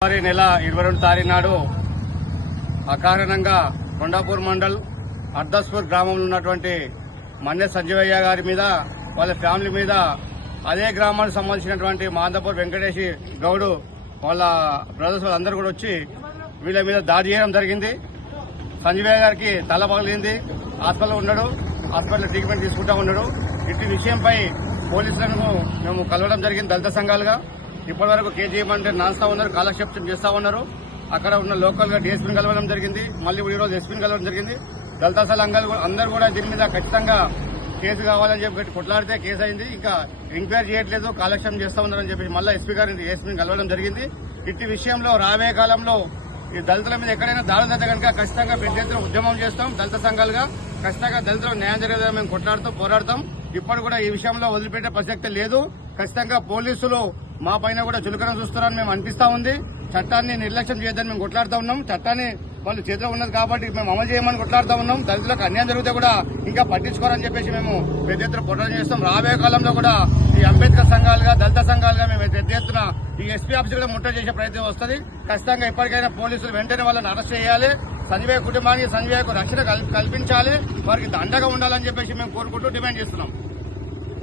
ఫిబ్రవరి నెల ఇరవై రెండు తారీఖు నాడు అకారణంగా కొండాపూర్ మండల్ అర్దస్పూర్ గ్రామంలో ఉన్నటువంటి మన్నె సంజీవయ్య గారి మీద వాళ్ళ ఫ్యామిలీ మీద అదే గ్రామానికి సంబంధించినటువంటి మాందపూర్ వెంకటేష్ గౌడు వాళ్ళ బ్రదర్స్ వాళ్ళందరూ కూడా వచ్చి వీళ్ళ మీద దాడి చేయడం జరిగింది. సంజీవయ్య గారికి తల పగిలింది. హాస్పిటల్లో ఉన్నాడు. హాస్పిటల్ ట్రీట్మెంట్ తీసుకుంటా ఉన్నాడు. ఇట్టి విషయంపై పోలీసులను మేము కలవడం జరిగింది దళిత సంఘాలుగా. ఇప్పటి వరకు కేజీఎం అంటే నాన్స్తా ఉన్నారు కాలక్షేపం చేస్తా ఉన్నారు. అక్కడ ఉన్న లోకల్గా డీఎస్పీని కలవడం జరిగింది. మళ్ళీ ఈ రోజు ఎస్పీని కలవడం జరిగింది. దళిత సంఘాలు కూడా- అందరూ కూడా దీని మీద ఖచ్చితంగా కేసు కావాలని చెప్పి కొట్లాడితే కేసు అయింది. ఇంకా ఎంక్వైరీ చేయట్లేదు కాలక్షేపం చేస్తా ఉన్నారని చెప్పి మళ్ళీ ఎస్పీ గారిని ఎస్పీని కలవడం జరిగింది. ఇట్టి విషయంలో రాబోయే కాలంలో ఈ దళితుల మీద ఎక్కడైనా దాడులు జరిగితే కనుక ఖచ్చితంగా పెద్ద ఎత్తున ఉద్యమం చేస్తాం. దళిత సంఘాలుగా ఖచ్చితంగా దళితులకు న్యాయం జరిగేలా మేము కొట్లాడుతూ పోరాడతాం. ఇప్పుడు కూడా ఈ విషయంలో వదిలిపెట్టే ప్రసక్తి లేదు. ఖచ్చితంగా పోలీసులు మా పైన కూడా చులకన చూస్తున్నారని మేము అనిపిస్తా ఉంది. చట్టాన్ని నిర్లక్ష్యం చేయొద్దని మేము కొట్లాడుతూ ఉన్నాం. చట్టాన్ని వాళ్ళు చేతిలో ఉన్నది కాబట్టి మేము అమలు చేయమని కొట్లాడుతూ ఉన్నాం. దళితులకు అన్యాయం జరిగితే కూడా ఇంకా పట్టించుకోరని చెప్పేసి మేము పెద్ద ఎత్తున పోరాటం చేస్తాం. రాబోయే కాలంలో కూడా ఈ అంబేద్కర్ సంఘాలుగా దళిత సంఘాలుగా మేము పెద్ద ఎత్తున ఈ ఎస్పీ ఆఫీస్ కూడా ముట్టడి చేసే ప్రయత్నం వస్తుంది. ఖచ్చితంగా ఇప్పటికైనా పోలీసులు వెంటనే వాళ్ళని అరెస్ట్ చేయాలి. సంజయ్ కుటుంబానికి సంజయ్కు రక్షణ కల్పించాలి. వారికి దండగా ఉండాలని చెప్పేసి మేము కోరుకుంటూ డిమాండ్ చేస్తున్నాం.